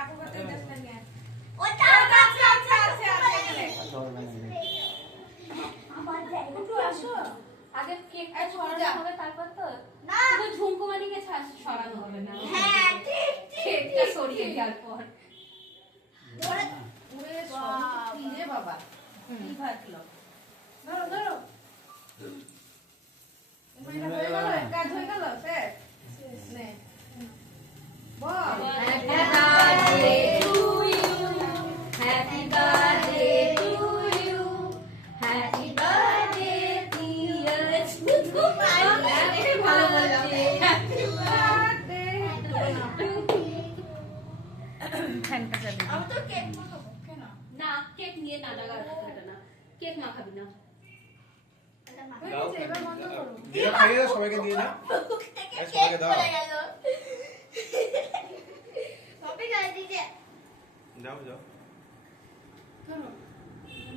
কাপড় করতে দশটা নিয়ে ওটা আচ্ছা আমার যাই একটু আসো আগে কেকটা আচ্ছা, ছড়ানো যা। হবে তারপর তো না। শুধু ঝুমকুমারিকে সরানো হবে না হ্যাঁ ঠিক কেকটা সরিয়ে দেওয়ার পর ওরে ওরে সরি রে বাবা কি ভাতলো ধরো ধরো এটা হয়ে গেল কাজ হয়ে গেল শেষ নে বল Happy birthday to you. Happy birthday to you. Happy birthday dear Chutu. Happy birthday. Happy birthday to you. ফ্যানটা চালিয়ে আমি তো কেক মাখাবো কেন না কেক নিয়ে না না কেক মাখাবি না এটা মা হয়ে গেছে, এবার বন্ধ করো দিয়ে খাইয়ে দাও সবাইকে দিয়ে দাও মুখ থেকে এই কেক সবাইকে দাও। পড়ে গেল সবাই গায়ে দিতে যাও যাও